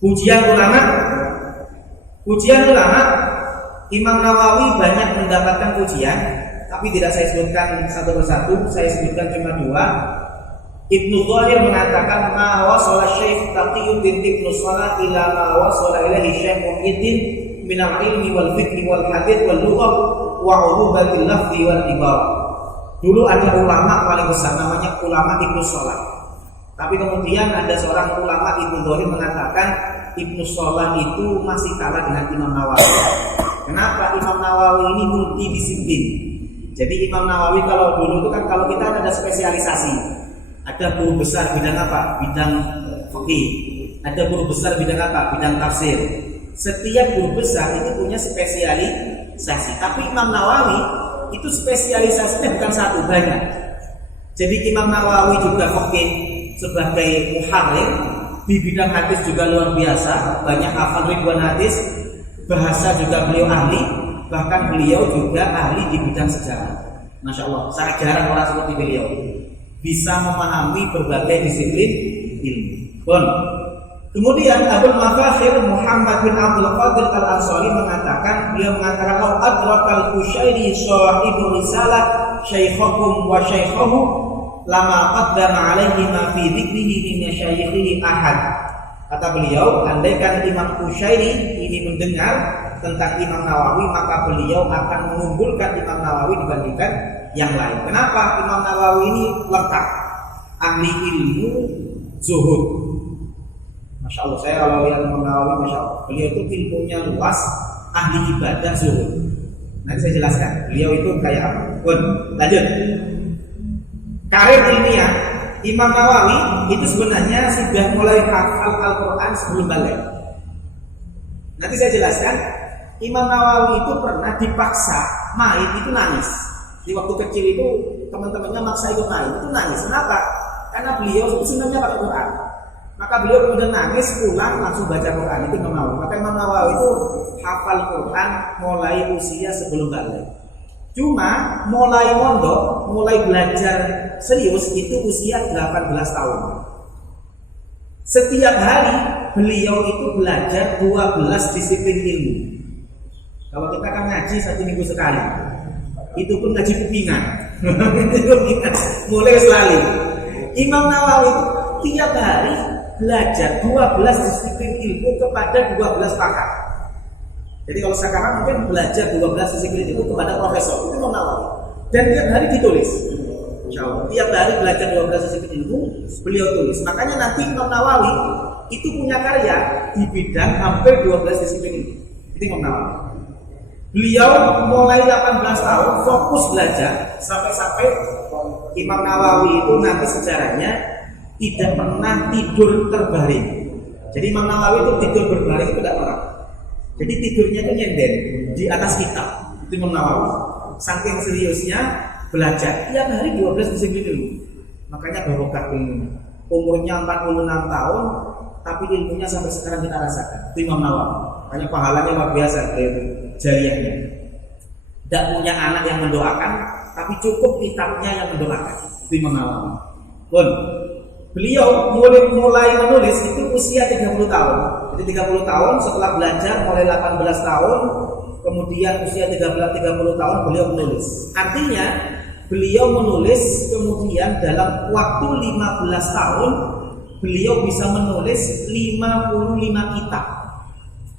Pujian ulama, Imam Nawawi banyak mendapatkan pujian, tapi tidak saya sebutkan satu persatu, saya sebutkan cuma dua. Ibnu Zahir mengatakan ma wasala Syekh Taqiyuddin Ibnu Shalah ila ma wasala ilaihi Syekh Muhyiddin min al-ilmi wal fikri wal hadits wal lughah wa ulubatil lafzi wal ibarah. Dulu ada ulama paling besar namanya ulama Ibnu Shalah. Tapi kemudian ada seorang ulama Ibnu Zahir mengatakan Ibnu Shalah itu masih kalah dengan Imam Nawawi. Kenapa? Imam Nawawi ini multidisiplin. Jadi Imam Nawawi kalau dulu itu kan kalau kita ada spesialisasi. Ada guru besar bidang apa? Bidang fikih. Ada guru besar bidang apa? Bidang tafsir. Setiap guru besar itu punya spesialisasi. Tapi Imam Nawawi itu spesialisasinya bukan satu, banyak. Jadi Imam Nawawi juga fikih sebagai muharrir, di bidang hadis juga luar biasa, banyak hafal ribuan hadis, bahasa juga beliau ahli, bahkan beliau juga ahli di bidang sejarah. Masya Allah, sangat jarang orang seperti beliau bisa memahami berbagai disiplin ilmu. Bon. Kemudian Abul Mafakhir Muhammad bin Abdul Qadir Al-Ansari mengatakan, beliau mengatakan law adrakal Qushairi shahibur risalah syaikhakum wa syaikhahu lama qaddama alaihi ma fi dzikrihi min syaikhihi ahad. Kata beliau, andaikan Imam Qushairi ini mendengar tentang Imam Nawawi, maka beliau akan mengunggulkan Imam Nawawi dibandingkan yang lain. Kenapa? Imam Nawawi ini lengkap, ahli ilmu, zuhud. Masya Allah, saya kalau lihat Imam Nawawi, Masya Allah, beliau itu ilmunya luas, ahli ibadah, zuhud. Nanti saya jelaskan, beliau itu kayak apa. Pun, lanjut. Karir ilmiah Imam Nawawi itu sebenarnya sudah mulai hafal Al-Quran sebelum balik. Nanti saya jelaskan. Imam Nawawi itu pernah dipaksa main itu nangis. Di waktu kecil itu teman-temannya maksa ikut main itu nangis. Kenapa? Karena beliau sunahnya pakai Quran. Maka beliau kemudian nangis, pulang langsung baca Quran. Itu Imam Nawawi. Maka Imam Nawawi itu hafal Quran mulai usia sebelum balik. Cuma mulai mondok, mulai belajar serius itu usia 18 tahun. Setiap hari beliau itu belajar 12 disiplin ilmu. Kalau kita kan ngaji 1 minggu sekali, itu pun ngaji kupingan. Mulai selalu. Imam Nawawi itu tiap hari belajar 12 disiplin ilmu kepada 12 pakar. Jadi kalau sekarang mungkin belajar 12 disiplin ilmu kepada profesor, itu Imam Nawawi. Dan tiap hari ditulis. Insyaallah, tiap hari belajar 12 disiplin ilmu, beliau tulis. Makanya nanti Imam Nawawi itu punya karya di bidang hampir 12 disiplin ilmu. Itu Imam Nawawi. Beliau mulai 18 tahun fokus belajar sampai Imam Nawawi itu nanti sejarahnya tidak pernah tidur terbaring. Jadi Imam Nawawi itu tidur berbaring itu tidak pernah. Jadi tidurnya itu nyender di atas kitab. Itu Imam Nawawi. Saking seriusnya belajar tiap hari 12 disiplin ilmu. Makanya barokah ilmunya. Umurnya 46 tahun tapi ilmunya sampai sekarang kita rasakan. Itu Imam Nawawi. Makanya pahalanya luar biasa jariahnya. Tidak punya anak yang mendoakan, tapi cukup kitabnya yang mendoakan. Itu Imam Nawawi. Pun beliau mulai menulis itu usia 30 tahun. Jadi 30 tahun setelah belajar mulai 18 tahun, kemudian usia 30 tahun beliau menulis. Artinya beliau menulis kemudian dalam waktu 15 tahun beliau bisa menulis 55 kitab.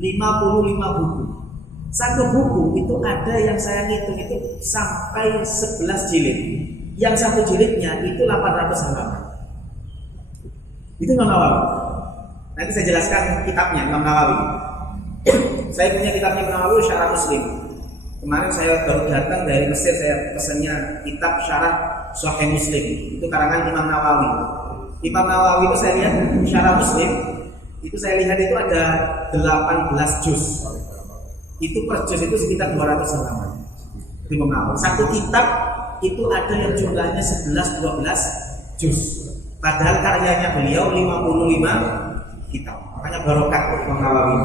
55 buku. Satu buku itu ada yang saya hitung itu sampai 11 jilid. Yang satu jilidnya itu 800 halaman. Itu Imam Nawawi. Nanti saya jelaskan kitabnya Imam Nawawi. Saya punya kitabnya Imam Nawawi, Syarah Muslim. Kemarin saya baru datang dari Mesir, saya pesannya kitab Syarah Sahih Muslim. Itu karangan Imam Nawawi. Imam Nawawi itu saya lihat Syarah Muslim. Itu saya lihat itu ada 18 juz. Itu per juz itu sekitar 200 halaman. Itu Imam Nawawi. Satu kitab itu ada yang jumlahnya 11-12 juz. Padahal karyanya beliau 55 kitab. Makanya barokah Imam Nawawi.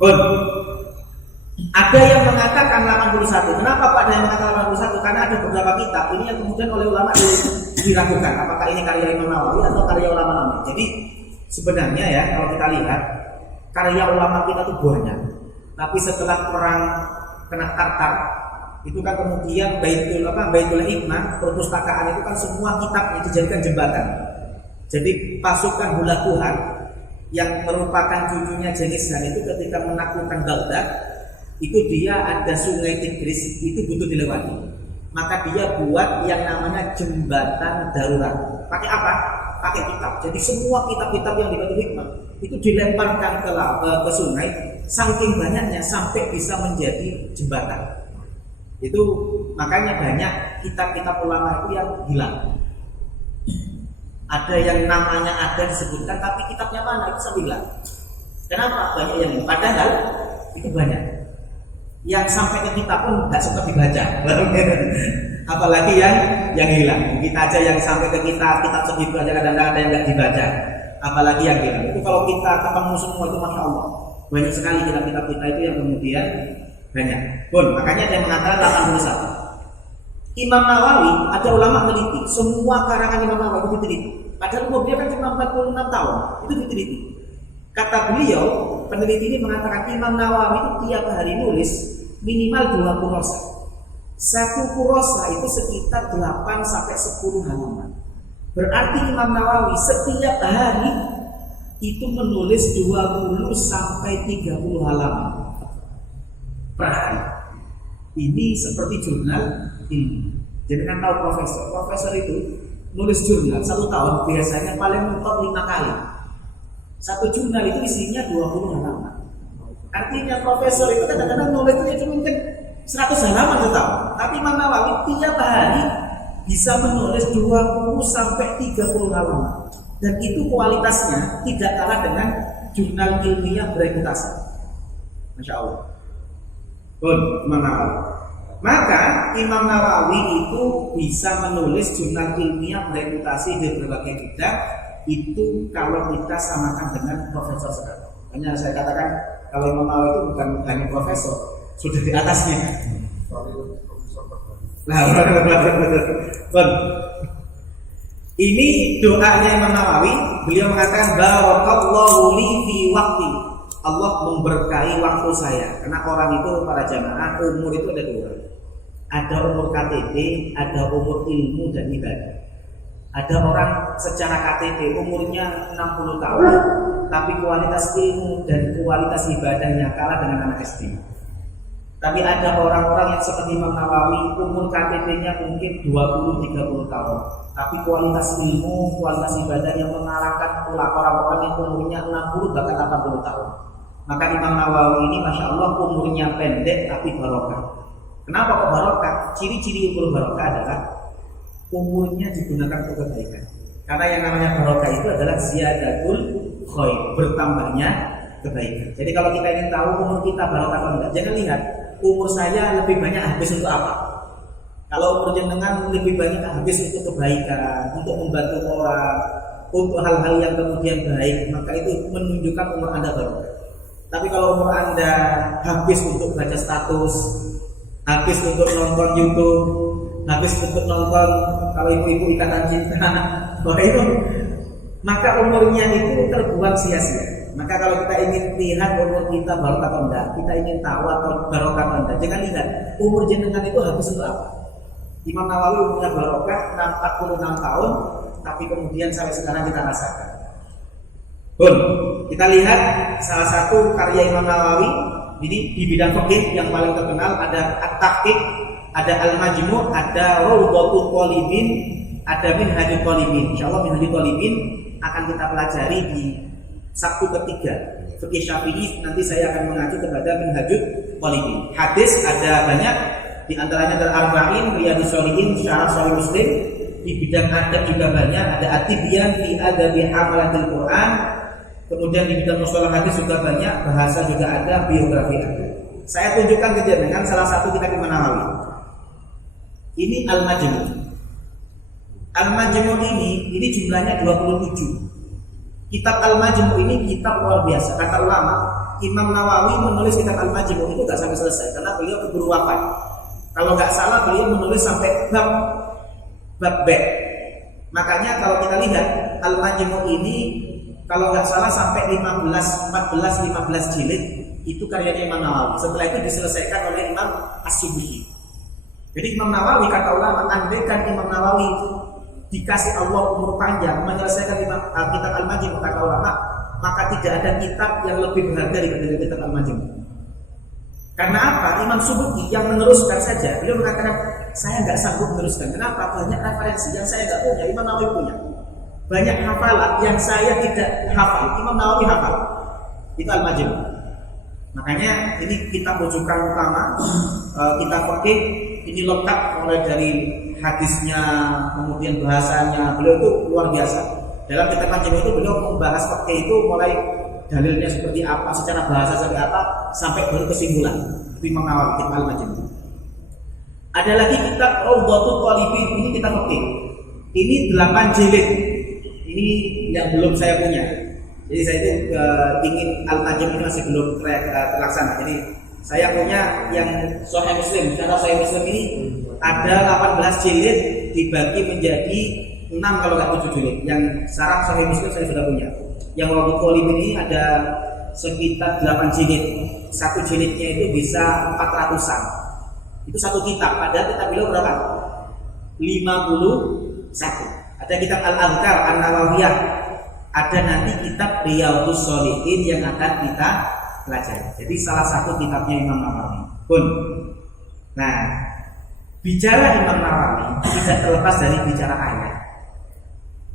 Pun ada yang mengatakan 81. Kenapa Pak ada yang mengatakan 81? Karena ada beberapa kitab ini yang kemudian oleh ulama diragukan apakah ini karya Imam Nawawi atau karya ulama lain. Jadi sebenarnya ya kalau kita lihat karya ulama kita tuh banyak. Tapi setelah perang kena Tartar, itu kan kemudian Baitul Hikmah, perpustakaan itu kan semua kitabnya dijadikan jembatan. Jadi pasukan Hulaguhan yang merupakan cucunya Genghis Khan itu ketika menaklukkan Baghdad, itu dia ada sungai Tigris, itu butuh dilewati. Maka dia buat yang namanya jembatan darurat. Pakai apa? Pakai kitab. Jadi semua kitab-kitab yang di Baitul Hikmah itu dilemparkan ke sungai, saking banyaknya sampai bisa menjadi jembatan. Itu makanya banyak kitab-kitab ulama itu yang hilang. Ada yang namanya ada disebutkan, tapi kitabnya mana itu sampai hilang. Kenapa? Banyak yang hilang. Padahal itu banyak. Yang sampai ke kita pun tidak sempat dibaca. Apalagi yang hilang. Kita aja yang sampai ke kita, kitab segitu aja kadang-kadang ada yang nggak dibaca. Apalagi yang hilang. Itu kalau kita ketemu semua itu masya Allah. Banyak sekali kitab-kitab kita itu yang kemudian banyak. Makanya ada yang mengatakan 81. Imam Nawawi, ada ulama teliti, semua karangan Imam Nawawi itu diteliti. Padahal umur dia kan cuma 46 tahun, itu diteliti. Kata beliau, peneliti ini mengatakan Imam Nawawi itu tiap hari nulis minimal 2 kurosa. Satu kurosa itu sekitar 8 sampai 10 halaman. Berarti Imam Nawawi setiap hari itu menulis 20 sampai 30 halaman per hari. Ini seperti jurnal ilmu. Jadi kan tahu profesor itu nulis jurnal 1 tahun biasanya paling mentok 5 kali. Satu jurnal itu isinya 20 halaman. Artinya profesor itu kadang-kadang nulisnya cuma mungkin 100 halaman setahun. Tapi Imam Nawawi tiap hari bisa menulis 20 sampai 30 halaman. Dan itu kualitasnya tidak kalah dengan jurnal ilmiah bereputasi. Masya Allah. Imam Nawawi. Maka Imam Nawawi itu bisa menulis jurnal ilmiah bereputasi di berbagai bidang. Itu kalau kita samakan dengan profesor sekarang. Hanya saya katakan kalau Imam Nawawi itu bukan hanya profesor, sudah di atasnya. Ini doanya Imam Nawawi. Beliau mengatakan barakallahu li fi waqti. Allah memberkahi waktu saya. Karena orang itu, para jamaah, umur itu ada 2. Ada umur KTP, ada umur ilmu dan ibadah. Ada orang secara KTP umurnya 60 tahun, tapi kualitas ilmu dan kualitas ibadahnya kalah dengan anak SD. Tapi ada orang-orang yang seperti Imam Nawawi, umur KTP-nya mungkin 20-30 tahun, tapi kualitas ilmu, kualitas ibadah yang mengalahkan orang-orang yang umurnya 60 bahkan 80 tahun. Maka Imam Nawawi ini Masya Allah umurnya pendek tapi barokah. Kenapa kok barokah? Ciri-ciri umur barokah adalah umurnya digunakan untuk kebaikan. Karena yang namanya barokah itu adalah ziyadatul khair, bertambahnya kebaikan. Jadi kalau kita ingin tahu umur kita barokah atau enggak, jangan lihat umur saya lebih banyak habis untuk apa. Kalau umur jenengan lebih banyak habis untuk kebaikan, untuk membantu orang, untuk hal-hal yang kemudian baik, maka itu menunjukkan umur Anda barokah. Tapi kalau umur Anda habis untuk baca status, habis untuk nonton YouTube, habis untuk nonton kalau ibu-ibu Ikatan Cinta, maka umurnya itu terbuang sia-sia. Maka kalau kita ingin lihat umur kita barokah atau enggak, kita ingin tahu atau barokah atau enggak, jangan lihat umur jenengan itu habis untuk apa. Imam Nawawi umurnya barokah 46 tahun, tapi kemudian sampai sekarang kita rasakan. Kita lihat salah satu karya Imam Nawawi ini di bidang fikih yang paling terkenal, ada At-Tahqiq, ada Al-Majmu', ada Rawdatul Talibin, ada Minhajul Talibin. Insyaallah Minhajul Talibin akan kita pelajari di Sabtu ketiga fikih Syafi'i. Nanti saya akan mengacu kepada Minhajul Talibin. Hadis ada banyak, di antaranya Al-Arba'in, Riyadhus Shalihin, Syarah Sahih Muslim. Di bidang adab juga banyak, ada At-Tibyan fi Adabi Hamalatil Quran. Kemudian di bidang mustalah hadis juga banyak, bahasa juga ada, biografi ada. Saya tunjukkan ke jenengan salah satu kitab Imam Nawawi. Ini Al-Majmu'. Al-Majmu' ini jumlahnya 27. Kitab Al-Majmu' ini kitab luar biasa. Kata ulama, Imam Nawawi menulis kitab Al-Majmu' itu gak sampai selesai karena beliau keburu wafat. Kalau nggak salah beliau menulis sampai bab B. Makanya kalau kita lihat Al-Majmu' ini kalau nggak salah sampai 15 jilid itu karyanya Imam Nawawi. Setelah itu diselesaikan oleh Imam As-Subuki. Jadi Imam Nawawi, kata ulama, andaikan Imam Nawawi itu dikasih Allah umur panjang menyelesaikan kitab Al-Majmu', kata ulama, maka tidak ada kitab yang lebih berharga daripada kitab Al-Majmu'. Karena apa? Imam Subuki yang meneruskan saja, beliau mengatakan saya nggak sanggup meneruskan. Kenapa? Banyak referensi yang saya nggak punya, Imam Nawawi punya. Banyak hafalan yang saya tidak hafal, Imam Nawawi hafal. Itu Al-Majmu'. Makanya ini kitab rujukan utama, kitab fikih ini lengkap mulai dari hadisnya, kemudian bahasanya. Beliau itu luar biasa. Dalam kitab Majmu' itu beliau membahas fikih itu mulai dalilnya seperti apa, secara bahasa seperti apa, sampai baru kesimpulan. Itu Imam Nawawi, kitab Al-Majmu'. Ada lagi kitab Rawdatul Thalibin, ini kitab fikih. Ini 8 jilid. Ini yang belum saya punya. Jadi saya itu ingin Al-Majmu' ini masih belum terlaksana. Jadi saya punya yang Sahih Muslim. Karena Sahih Muslim ini ada 18 jilid dibagi menjadi 6 kalau nggak 7 jilid. Yang syarah Sahih Muslim saya sudah punya. Yang Rawdatul Thalibin ini ada sekitar 8 jilid. Satu jilidnya itu bisa 400-an. Itu satu kitab. Padahal kitab beliau berapa? 51. Ada kitab Al-Adhkar An-Nawawiyah. Ada nanti kitab Riyadhus Shalihin yang akan kita pelajari. Jadi salah satu kitabnya Imam Nawawi pun. Nah, bicara Imam Nawawi tidak terlepas dari bicara ayat.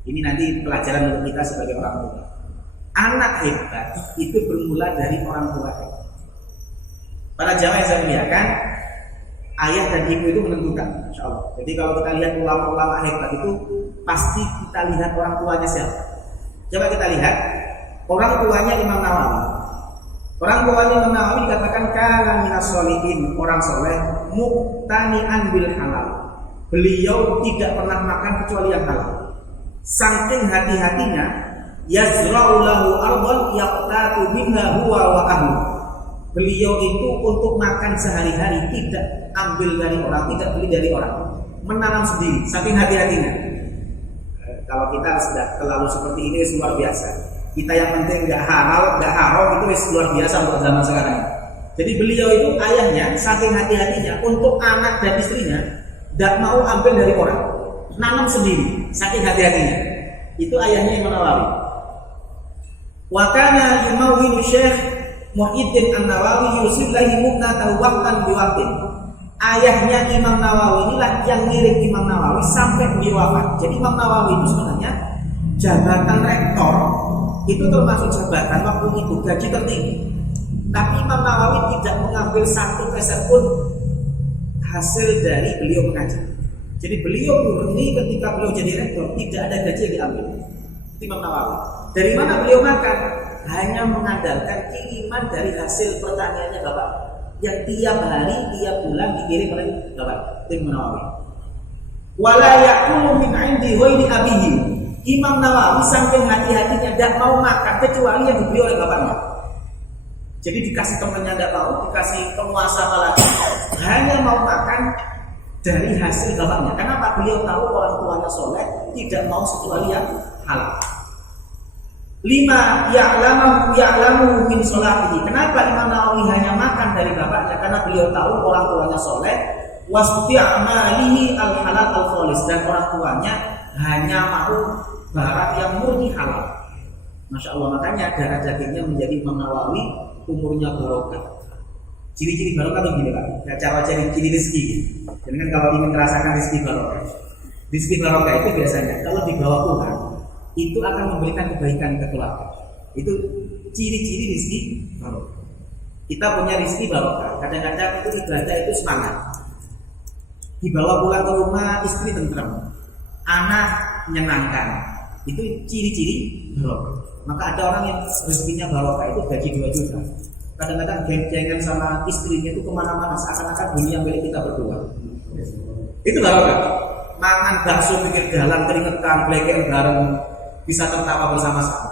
Ini nanti pelajaran untuk kita sebagai orang tua. Anak hebat itu bermula dari orang tua hebat. Para jamaah yang saya muliakan, ayah dan ibu itu menentukan, insya Allah. Jadi kalau kita lihat ulama-ulama hebat itu pasti kita lihat orang tuanya siapa. Coba kita lihat orang tuanya Imam Nawawi. Orang tuanya Imam Nawawi dikatakan kana minas sholihin, orang soleh, muqtani'an bil halal. Beliau tidak pernah makan kecuali yang halal. Saking hati-hatinya, yazra'u lahu ardhan yaqtatu minha huwa wa ahlu. Beliau itu untuk makan sehari-hari tidak ambil dari orang, tidak beli dari orang, menanam sendiri. Saking hati-hatinya. Kalau kita sudah terlalu seperti ini luar biasa. Kita yang penting nggak halal, nggak haram itu luar biasa untuk zaman sekarang. Jadi beliau itu ayahnya saking hati-hatinya untuk anak dan istrinya tidak mau ambil dari orang, nanam sendiri. Saking hati-hatinya. Itu ayahnya Imam Nawawi. Wa kana yumawwinu Syekh Muhyiddin An-Nawawi yusib lahi mubnatahu waqtan biwaqtin. Ayahnya Imam Nawawi inilah yang ngiring Imam Nawawi sampai beliau wafat. Jadi Imam Nawawi itu sebenarnya jabatan rektor itu termasuk jabatan waktu itu gaji tertinggi. Tapi Imam Nawawi tidak mengambil satu peser pun hasil dari beliau mengajar. Jadi beliau murni ketika beliau jadi rektor tidak ada gaji yang diambil. Imam Nawawi. Dari mana beliau makan? Hanya mengandalkan kiriman dari hasil pertaniannya bapak. Yang tiap hari, tiap bulan dikirim oleh bapak Imam Nawawi. Wala yaqulu min 'indi ghairi abihi. Imam Nawawi saking hati-hatinya tidak mau makan kecuali yang dibeli oleh bapaknya. Jadi dikasih temannya tidak mau, dikasih penguasa apalagi, hanya mau makan dari hasil bapaknya. Kenapa? Beliau tahu orang tuanya soleh, tidak mau kecuali yang halal. 5 ya'lamu min sholatihi. Kenapa Imam Nawawi hanya makan dari bapaknya? Karena beliau tahu orang tuanya soleh, wasti'malihi al-halal al-khalis, dan orang tuanya hanya mau barang yang murni halal. Masya Allah, makanya darah dagingnya menjadi Imam Nawawi umurnya barokah. Ciri-ciri barokah itu gini Pak, cara ciri rezeki. Jadi kan kalau ingin merasakan rezeki barokah itu biasanya kalau dibawa Tuhan itu akan memberikan kebaikan ke keluarga. Itu ciri-ciri rezeki barokah. Kita punya rezeki barokah. Kadang-kadang itu ibadah itu semangat. Dibawa pulang ke rumah istri tentrem, anak menyenangkan. Itu ciri-ciri barokah. Maka ada orang yang rezekinya barokah itu gaji 2 juta. Kadang-kadang geng-gengan sama istrinya itu kemana-mana seakan-akan dunia milik kita berdua. Itu barokah. Mangan bakso pinggir jalan keringetan, bleker bareng, bisa tertawa bersama-sama.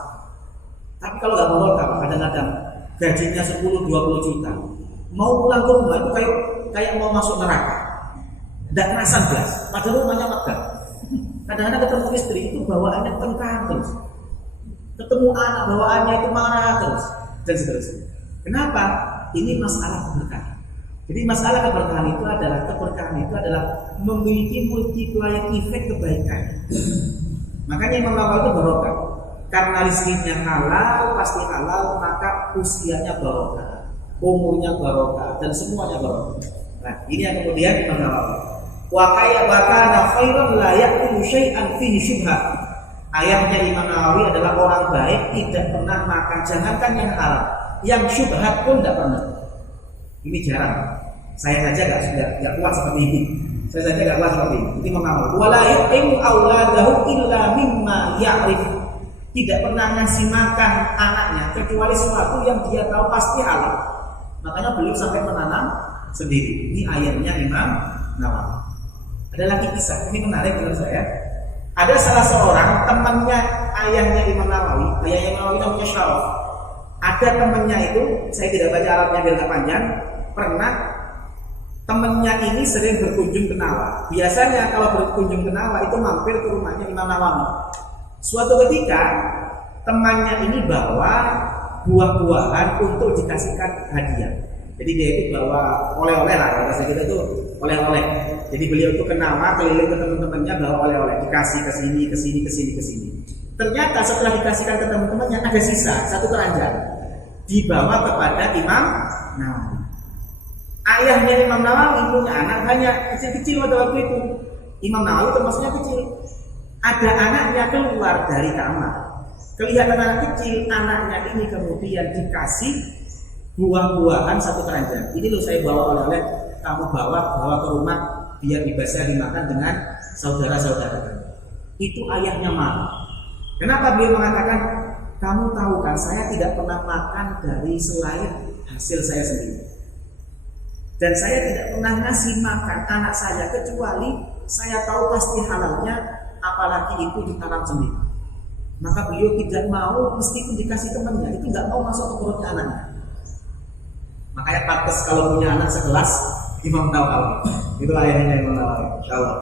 Tapi kalau nggak barokah, kadang-kadang gajinya 10-20 juta, mau pulang ke rumah itu kayak mau masuk neraka. Tidak kerasan belas, padahal rumahnya megah. Kadang-kadang ketemu istri itu bawaannya tengkang terus. ketemu anak bawaannya itu marah terus dan seterusnya. Kenapa? Ini masalah keberkahan. Jadi masalah keberkahan itu adalah memiliki multiplier effect kebaikan. Makanya Imam Nawawi itu barokah. Karena rizkinya halal, pasti halal, maka usianya barokah, umurnya barokah, dan semuanya barokah. Nah, ini yang kemudian Imam Nawawi. Wa kana khairan la ya'kulu syai'an fihi syubhah. Ayatnya Imam Nawawi adalah orang baik, tidak pernah makan, jangankan yang haram, yang syubhat pun tidak pernah. Ini jarang. Saya saja nggak kuat seperti ini. Itu Imam Nawawi. Wala yuqimu auladahu illa mimma ya'rif. Tidak pernah ngasih makan anaknya kecuali sesuatu yang dia tahu pasti halal. Makanya beliau sampai menanam sendiri. Ini ayatnya Imam Nawawi. Ada lagi kisah, ini menarik menurut saya. Ada salah seorang temannya ayahnya Imam Nawawi, ayahnya Imam Nawawi namanya Syaraf. Ada temannya itu, saya tidak baca Arabnya biar nggak panjang. Pernah temannya ini sering berkunjung ke Nawa. Biasanya kalau berkunjung ke Nawa itu mampir ke rumahnya Imam Nawawi. Suatu ketika temannya ini bawa buah-buahan untuk dikasihkan hadiah. Jadi dia itu bawa oleh-oleh lah, bahasa kita itu oleh-oleh. Jadi beliau itu ke Nawa, keliling ke teman-temannya bawa oleh-oleh, dikasih ke sini. Ternyata setelah dikasihkan ke teman-temannya ada sisa satu keranjang, dibawa kepada Imam Nawawi. Ayahnya Imam Nawawi punya anak banyak, kecil-kecil pada waktu itu. Imam Nawawi termasuknya kecil. Ada anaknya keluar dari kamar, kelihatan anak kecil, anaknya ini kemudian dikasih buah-buahan satu keranjang. Ini loh saya bawa oleh-oleh, kamu bawa ke rumah biar bisa dimakan dengan saudara-saudara. Itu ayahnya marah. Kenapa beliau mengatakan, kamu tahu kan saya tidak pernah makan dari selain hasil saya sendiri, dan saya tidak pernah ngasih makan anak saya kecuali saya tahu pasti halalnya, apalagi itu ditanam sendiri. Maka beliau tidak mau, meskipun dikasih temannya, itu nggak mau masuk ke perutnya anaknya. Makanya pantas kalau punya anak sekelas Imam Nawawi. Itu ayahnya Imam Nawawi. Insyaallah.